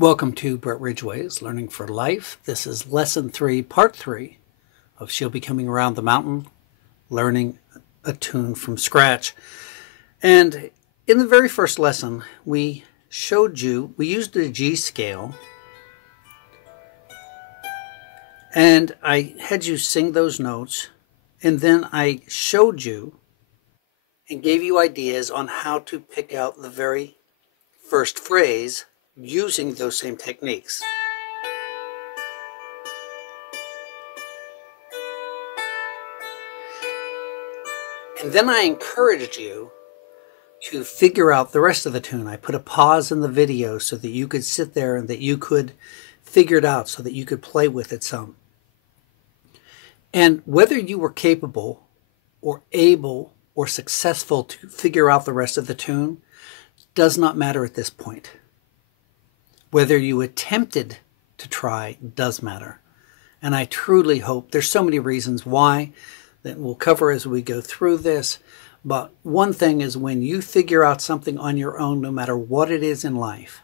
Welcome to Brett Ridgway's Learning for Life. This is Lesson 3, Part 3 of She'll Be Coming Around the Mountain, Learning a Tune from Scratch. And in the very first lesson, we used the G scale, and I had you sing those notes, and then I showed you and gave you ideas on how to pick out the very first phrase using those same techniques. And then I encouraged you to figure out the rest of the tune. I put a pause in the video so that you could sit there and that you could figure it out, so that you could play with it some. And whether you were capable or able or successful to figure out the rest of the tune does not matter at this point. Whether you attempted to try does matter. And I truly hope, there's so many reasons why that we'll cover as we go through this, but one thing is when you figure out something on your own, no matter what it is in life,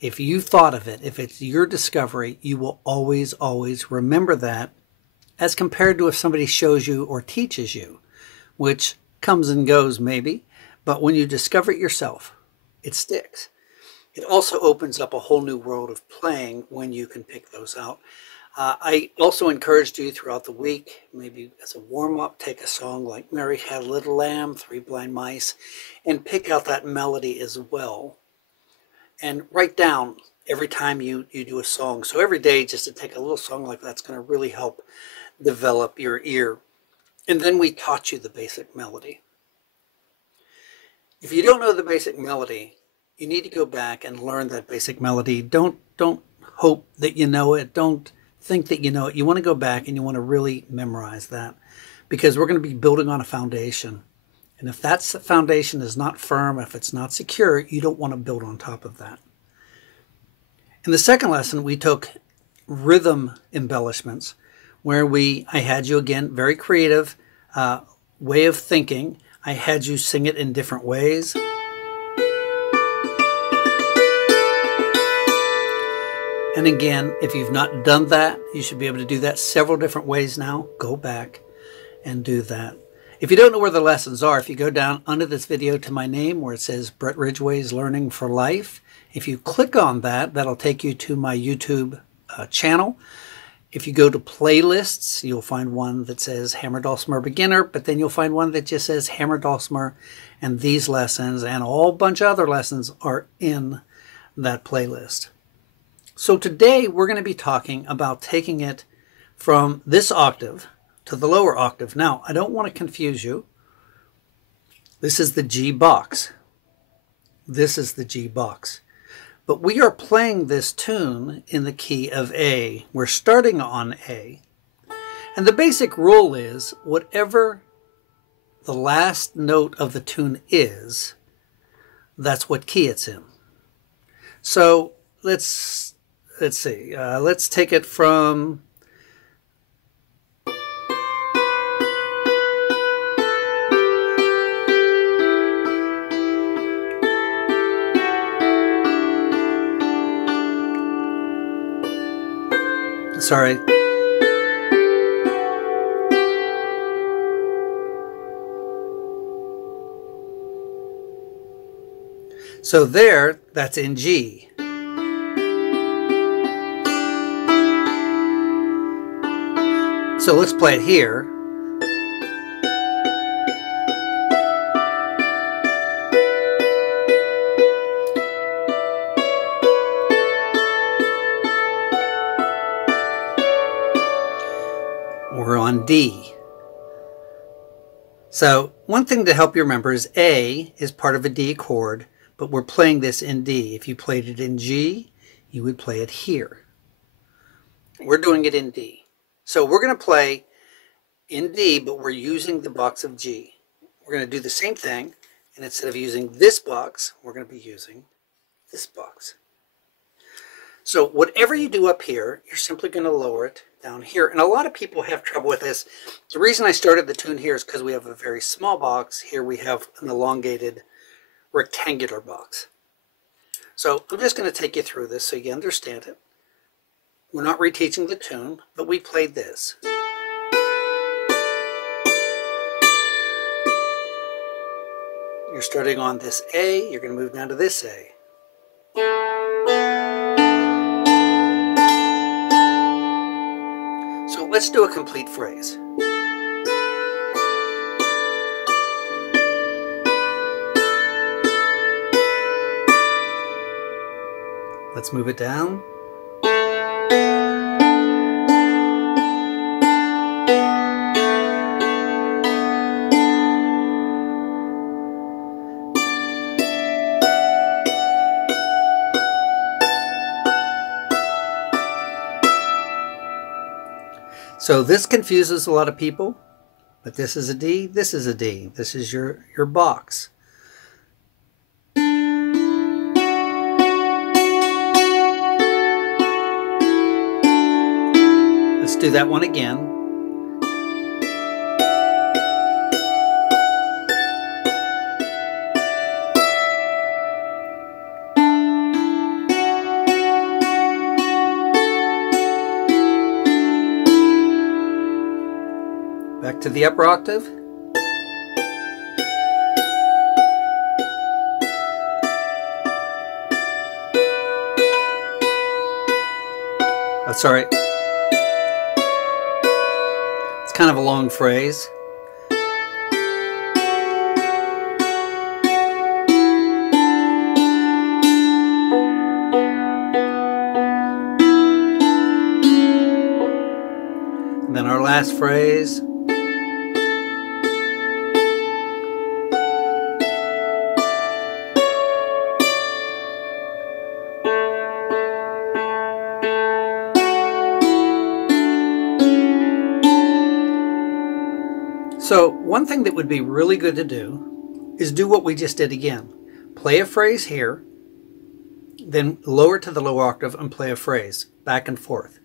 if you thought of it, if it's your discovery, you will always, always remember that, as compared to if somebody shows you or teaches you, which comes and goes maybe, but when you discover it yourself, it sticks. It also opens up a whole new world of playing when you can pick those out. I also encouraged you throughout the week, maybe as a warm-up, take a song like Mary Had a Little Lamb, Three Blind Mice, and pick out that melody as well. And write down every time you do a song. So every day, just to take a little song like that's going to really help develop your ear. And then we taught you the basic melody. If you don't know the basic melody, you need to go back and learn that basic melody. Don't hope that you know it. Don't think that you know it. You want to go back and you want to really memorize that, because we're going to be building on a foundation. And if that foundation is not firm, if it's not secure, you don't want to build on top of that. In the second lesson, we took rhythm embellishments, where I had you, again, very creative way of thinking. I had you sing it in different ways. And again, if you've not done that, you should be able to do that several different ways now. Go back and do that. If you don't know where the lessons are, if you go down under this video to my name where it says Brett Ridgway's Learning for Life, if you click on that, that'll take you to my YouTube channel. If you go to playlists, you'll find one that says Hammer Dulcimer Beginner, but then you'll find one that just says Hammer Dulcimer, and these lessons and a whole bunch of other lessons are in that playlist. So today we're going to be talking about taking it from this octave to the lower octave. Now, I don't want to confuse you. This is the G box. This is the G box. But we are playing this tune in the key of A. We're starting on A. And the basic rule is whatever the last note of the tune is, that's what key it's in. So let's see. Let's take it from... Sorry. So there, that's in G. So let's play it here. We're on D. So one thing to help you remember is A is part of a D chord, but we're playing this in D. If you played it in G, you would play it here. We're doing it in D. So we're going to play in D, but we're using the box of G. We're going to do the same thing, and instead of using this box, we're going to be using this box. So whatever you do up here, you're simply going to lower it down here. And a lot of people have trouble with this. The reason I started the tune here is because we have a very small box. Here we have an elongated rectangular box. So I'm just going to take you through this so you understand it. We're not reteaching the tune, but we played this. You're starting on this A, you're going to move down to this A. So let's do a complete phrase. Let's move it down. So this confuses a lot of people, but this is a D, this is a D. This is your box. Let's do that one again. Back to the upper octave. Oh, sorry. It's kind of a long phrase. And then our last phrase. So one thing that would be really good to do is do what we just did again. Play a phrase here, then lower to the low octave and play a phrase back and forth.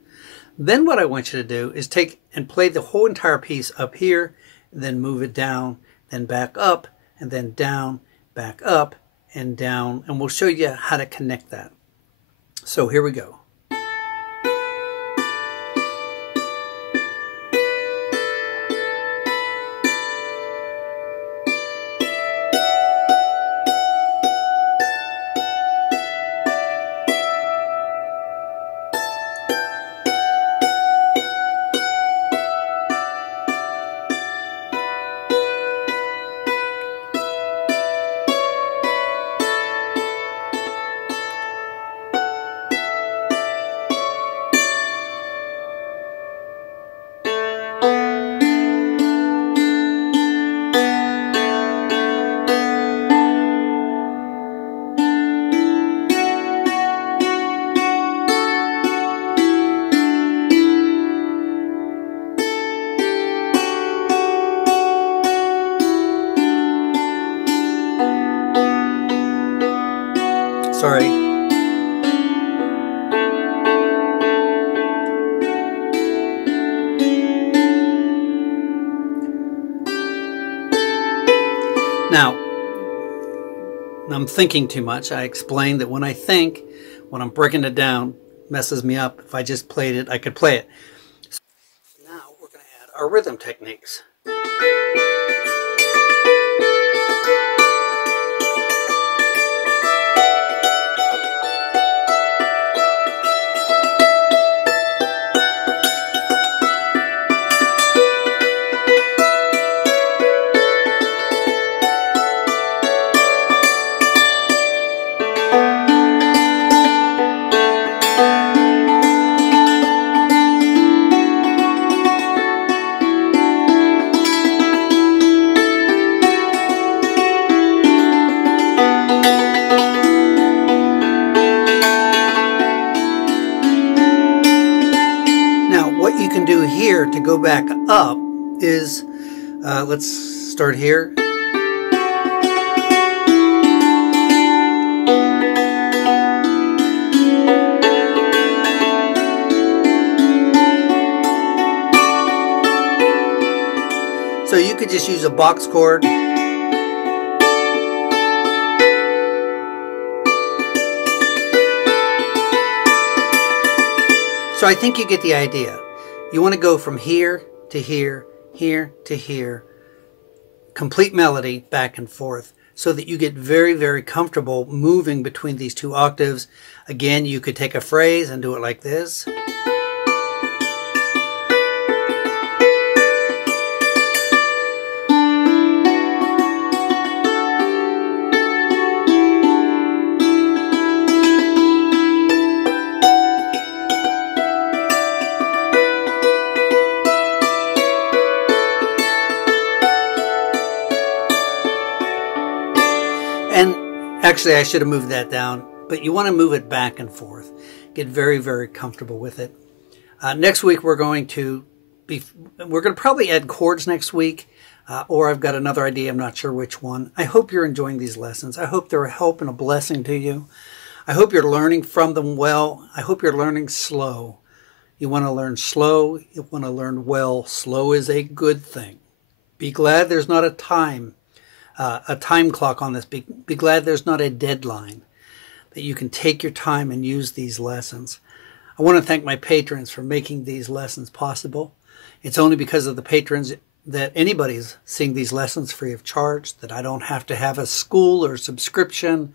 Then what I want you to do is take and play the whole entire piece up here, and then move it down, then back up, and then down, back up, and down, and we'll show you how to connect that. So here we go. Sorry. Now, I'm thinking too much. I explained that when I think, when I'm breaking it down, messes me up. If I just played it, I could play it. So now we're going to add our rhythm techniques. What you can do here to go back up is, let's start here. So you could just use a box chord. So I think you get the idea. You want to go from here to here, here to here, complete melody back and forth, so that you get very, very comfortable moving between these two octaves. Again, you could take a phrase and do it like this. And actually, I should have moved that down, but you want to move it back and forth. Get very, very comfortable with it. Next week, we're going to probably add chords next week, or I've got another idea. I'm not sure which one. I hope you're enjoying these lessons. I hope they're a help and a blessing to you. I hope you're learning from them well. I hope you're learning slow. You want to learn slow. You want to learn well. Slow is a good thing. Be glad there's not a time clock on this. Be glad there's not a deadline, that you can take your time and use these lessons. I want to thank my patrons for making these lessons possible. It's only because of the patrons that anybody's seeing these lessons free of charge, that I don't have to have a school or subscription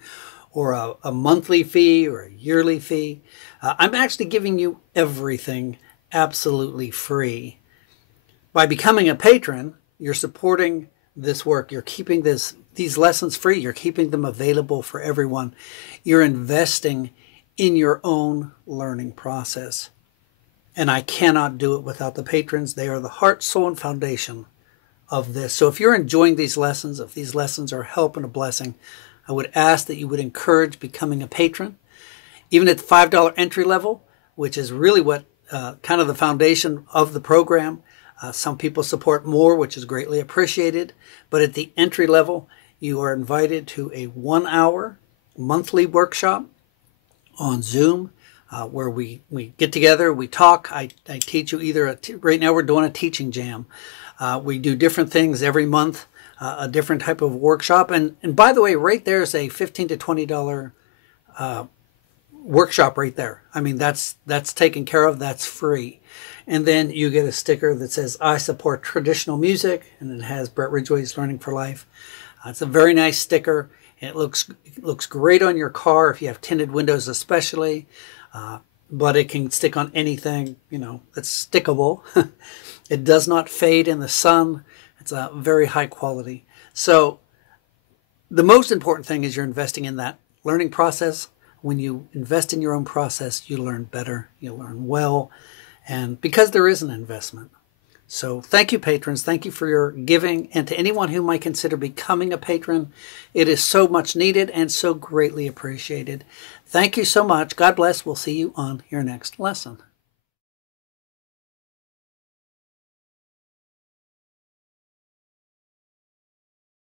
or a monthly fee or a yearly fee. I'm actually giving you everything absolutely free. By becoming a patron, you're supporting this work. You're keeping these lessons free. You're keeping them available for everyone. You're investing in your own learning process. And I cannot do it without the patrons. They are the heart, soul, and foundation of this. So if you're enjoying these lessons, if these lessons are a help and a blessing, I would ask that you would encourage becoming a patron. Even at the $5 entry level, which is really what kind of the foundation of the program. Some people support more, which is greatly appreciated. But at the entry level, you are invited to a 1-hour monthly workshop on Zoom where we get together, we talk. I teach you either, right now we're doing a teaching jam. We do different things every month, a different type of workshop. And by the way, right there is a $15 to $20 workshop right there. I mean, that's taken care of. That's free. And then you get a sticker that says, I support traditional music, and it has Brett Ridgway's Learning for Life. It's a very nice sticker. It looks great on your car if you have tinted windows especially, but it can stick on anything, that's stickable. It does not fade in the sun. It's a very high quality. So the most important thing is you're investing in that learning process. When you invest in your own process, you learn better, you learn well, and because there is an investment. So thank you, patrons. Thank you for your giving. And to anyone who might consider becoming a patron, it is so much needed and so greatly appreciated. Thank you so much. God bless. We'll see you on your next lesson.